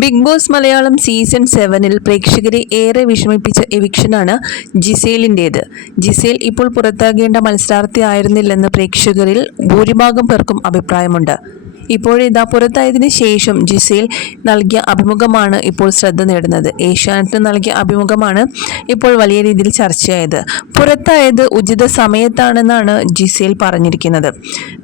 Big boss Malayalam season സെവനിൽ പ്രേക്ഷകരെ ഏറെ വിഷമിപ്പിച്ച എവിക്ഷനാണ് ജിസേലിന്റേത്. ജിസേൽ ഇപ്പോൾ പുറത്താകേണ്ട മത്സരാർത്ഥി ആയിരുന്നില്ലെന്ന് പ്രേക്ഷകരിൽ ഭൂരിഭാഗം പേർക്കും അഭിപ്രായമുണ്ട്. ഇപ്പോഴിതാ പുറത്തായതിനു ശേഷം ജിസേൽ നൽകിയ അഭിമുഖമാണ് ഇപ്പോൾ ശ്രദ്ധ നേടുന്നത്. ഏഷ്യാനെറ്റ് നൽകിയ അഭിമുഖമാണ് ഇപ്പോൾ വലിയ രീതിയിൽ ചർച്ചയായത്. പുറത്തായത് ഉചിത സമയത്താണെന്നാണ് ജിസേൽ പറഞ്ഞിരിക്കുന്നത്.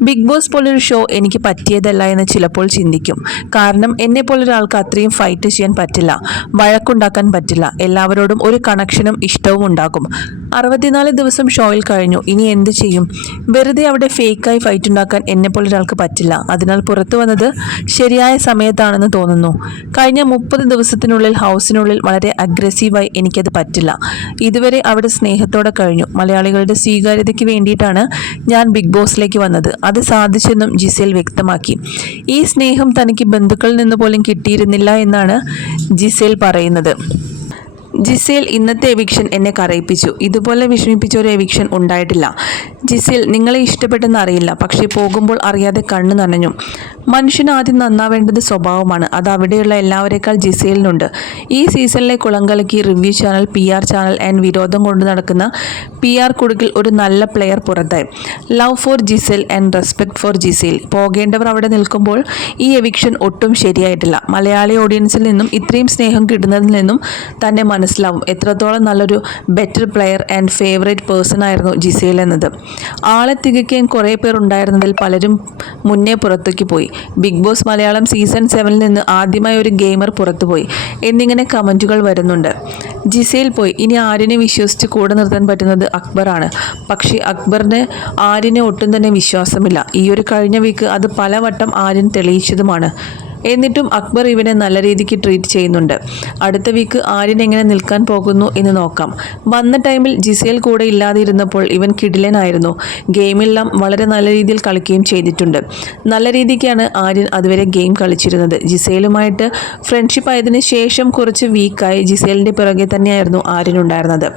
ബിഗ് ബോസ് പോലൊരു ഷോ എനിക്ക് പറ്റിയതല്ല എന്ന് ചിലപ്പോൾ ചിന്തിക്കും. കാരണം എന്നെ പോലൊരാൾക്ക് അത്രയും ഫൈറ്റ് ചെയ്യാൻ പറ്റില്ല വഴക്കുണ്ടാക്കാൻ പറ്റില്ല. എല്ലാവരോടും ഒരു കണക്ഷനും ഇഷ്ടവും ഉണ്ടാകും. അറുപത്തിനാല് ദിവസം ഷോയിൽ കഴിഞ്ഞു. ഇനി എന്ത് ചെയ്യും? വെറുതെ അവിടെ ഫേക്കായി ഫൈറ്റ് ഉണ്ടാക്കാൻ എന്നെ പോലൊരാൾക്ക് പറ്റില്ല. അതിനാൽ പുറത്തു വന്നത് ശരിയായ സമയത്താണെന്ന് തോന്നുന്നു. കഴിഞ്ഞ മുപ്പത് ദിവസത്തിനുള്ളിൽ ഹൗസിനുള്ളിൽ വളരെ അഗ്രസീവായി എനിക്കത് പറ്റില്ല. ഇതുവരെ അവിടെ സ്നേഹത്തോടെ കഴിഞ്ഞു. മലയാളികളുടെ സ്വീകാര്യതയ്ക്ക് വേണ്ടിയിട്ടാണ് ഞാൻ ബിഗ് ബോസിലേക്ക് വന്നത്. അത് സാധിച്ചെന്നും ജിസേൽ വ്യക്തമാക്കി. ഈ സ്നേഹം തനിക്ക് ബന്ധുക്കളിൽ നിന്ന് പോലും കിട്ടിയിരുന്നില്ല എന്നാണ് ജിസേൽ പറയുന്നത്. ജിസേൽ ഇന്നത്തെ എവിക്ഷൻ എന്നെ കരയിപ്പിച്ചു. ഇതുപോലെ വിഷമിപ്പിച്ച ഒരു എവിക്ഷൻ ഉണ്ടായിട്ടില്ല. ജിസേൽ നിങ്ങളെ ഇഷ്ടപ്പെട്ടെന്ന് അറിയില്ല. പക്ഷേ പോകുമ്പോൾ അറിയാതെ കണ്ണു നനഞ്ഞു. മനുഷ്യന് ആദ്യം നന്നാവേണ്ടത് സ്വഭാവമാണ്. അത് അവിടെയുള്ള എല്ലാവരേക്കാൾ ജിസേലിനുണ്ട്. ഈ സീസണിലെ കുളങ്കലക്കി review channel P R channel and വിരോധം കൊണ്ട് നടക്കുന്ന പി ആർ കുടുക്കിൽ ഒരു നല്ല പ്ലെയർ പുറത്തായി. Love for Gisele and respect for Gisele. പോകേണ്ടവർ അവിടെ നിൽക്കുമ്പോൾ ഈ എവിക്ഷൻ ഒട്ടും ശരിയായിട്ടില്ല. മലയാളി ഓഡിയൻസിൽ നിന്നും ഇത്രയും സ്നേഹം കിട്ടുന്നതിൽ നിന്നും തന്നെ മനസ്സിലാവും. എത്രത്തോളം നല്ലൊരു better player and favourite person ആയിരുന്നു ജിസേൽ എന്നത്. ആളെ തികയ്ക്കാൻ കുറേ പേർ ഉണ്ടായിരുന്നതിൽ പലരും മുന്നേ പുറത്തേക്ക് പോയി. ബിഗ് ബോസ് മലയാളം സീസൺ സെവനിൽ നിന്ന് ആദ്യമായി ഒരു ഗെയിമർ പുറത്തുപോയി എന്നിങ്ങനെ കമന്റുകൾ വരുന്നുണ്ട്. ജിസേൽ പോയി. ഇനി ആര്യനെ വിശ്വസിച്ച് കൂടെ നിർത്താൻ പറ്റുന്നത് അക്ബറാണ് പക്ഷേ അക്ബറിന് ആര്യനെ ഒട്ടും തന്നെ വിശ്വാസമില്ല. ഈ ഒരു കഴിഞ്ഞ വീക്ക് അത് പലവട്ടം ആര്യൻ തെളിയിച്ചതുമാണ്. എന്നിട്ടും അക്ബർ ഇവനെ നല്ല രീതിക്ക് ട്രീറ്റ് ചെയ്യുന്നുണ്ട്. അടുത്ത വീക്ക് ആര്യൻ എങ്ങനെ നിൽക്കാൻ പോകുന്നു എന്ന് നോക്കാം. വന്ന ടൈമിൽ ജിസേൽ കൂടെ ഇല്ലാതിരുന്നപ്പോൾ ഇവൻ കിടിലനായിരുന്നു. ഗെയിമെല്ലാം വളരെ നല്ല രീതിയിൽ കളിക്കുകയും ചെയ്തിട്ടുണ്ട്. നല്ല രീതിക്കാണ് ആര്യൻ അതുവരെ ഗെയിം കളിച്ചിരുന്നത്. ജിസേലുമായിട്ട് ഫ്രണ്ട്ഷിപ്പ് ആയതിന് ശേഷം കുറച്ച് വീക്കായി ജിസേലിന്റെ പിറകെ തന്നെയായിരുന്നു ആര്യൻ ഉണ്ടായിരുന്നത്.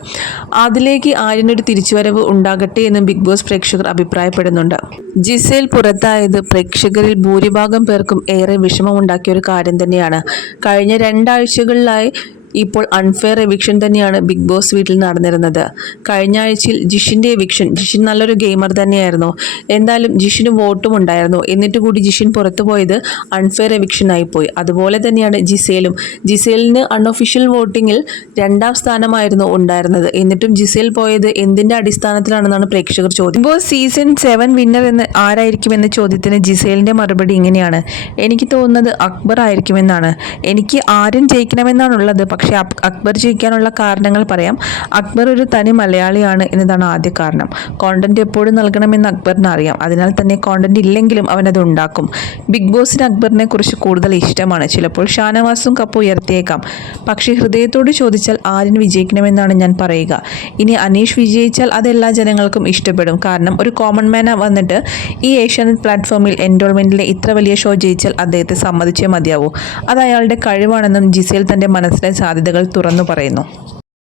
അതിലേക്ക് ആര്യനൊരു തിരിച്ചുവരവ് ഉണ്ടാകട്ടെ എന്ന് ബിഗ് ബോസ് പ്രേക്ഷകർ അഭിപ്രായപ്പെടുന്നുണ്ട്. ജിസേൽ പുറത്തായത് പ്രേക്ഷകരിൽ ഭൂരിഭാഗം പേർക്കും ഏറെ വിഷമമുണ്ടാക്കിയ ഒരു കാര്യം തന്നെയാണ്. കഴിഞ്ഞ രണ്ടാഴ്ചകളിലായി ഇപ്പോൾ അൺഫെയർ എവിക്ഷൻ തന്നെയാണ് ബിഗ് ബോസ് വീട്ടിൽ നടന്നിരുന്നത്. കഴിഞ്ഞ ആഴ്ചയിൽ ജിഷിന്റെ എവിക്ഷൻ ജിഷിൻ നല്ലൊരു ഗെയിമർ തന്നെയായിരുന്നു. എന്തായാലും ജിഷിന് വോട്ടും ഉണ്ടായിരുന്നു. എന്നിട്ട് കൂടി ജിഷിൻ പുറത്തു പോയത് അൺഫെയർ എവിക്ഷൻ ആയിപ്പോയി അതുപോലെ തന്നെയാണ് ജിസേലും. ജിസേലിന് അൺഒഫീഷ്യൽ വോട്ടിങ്ങിൽ രണ്ടാം സ്ഥാനമായിരുന്നു ഉണ്ടായിരുന്നത്. എന്നിട്ടും ജിസേൽ പോയത് എന്തിന്റെ അടിസ്ഥാനത്തിലാണെന്നാണ് പ്രേക്ഷകർ ചോദ്യം. ഇപ്പോൾ സീസൺ സെവൻ വിന്നർ എന്ന് ആരായിരിക്കും എന്ന ചോദ്യത്തിന് ജിസേലിന്റെ മറുപടി ഇങ്ങനെയാണ്. എനിക്ക് തോന്നുന്നത് അക്ബർ ആയിരിക്കുമെന്നാണ്. എനിക്ക് ആരും ജയിക്കണമെന്നാണുള്ളത്. പക്ഷേ അക്- അക്ബർ ജയിക്കാനുള്ള കാരണങ്ങൾ പറയാം. അക്ബർ ഒരു തനി മലയാളിയാണ് എന്നതാണ് ആദ്യ കാരണം. കോണ്ടന്റ് എപ്പോഴും നൽകണമെന്ന് അക്ബറിന് അറിയാം. അതിനാൽ തന്നെ കോണ്ടന്റ് ഇല്ലെങ്കിലും അവൻ അത് ഉണ്ടാക്കും. ബിഗ് ബോസിന് അക്ബറിനെ കുറിച്ച് കൂടുതൽ ഇഷ്ടമാണ്. ചിലപ്പോൾ ഷാനവാസും കപ്പ് ഉയർത്തിയേക്കാം. പക്ഷേ ഹൃദയത്തോട് ചോദിച്ചാൽ ആര്യൻ വിജയിക്കണമെന്നാണ് ഞാൻ പറയുക. ഇനി അനീഷ് വിജയിച്ചാൽ അത് എല്ലാ ജനങ്ങൾക്കും ഇഷ്ടപ്പെടും. കാരണം ഒരു കോമൺ മാൻ വന്നിട്ട് ഈ ഏഷ്യാനെറ്റ് പ്ലാറ്റ്ഫോമിൽ എൻറോൾമെന്റിലെ ഇത്ര വലിയ ഷോ ജയിച്ചാൽ അദ്ദേഹത്തെ സമ്മതിച്ചേ മതിയാവൂ. അത് അയാളുടെ കഴിവാണെന്നും ജിസേൽ തന്റെ മനസ്സിലെ സാധ്യതകൾ തുറന്നു പറയുന്നു.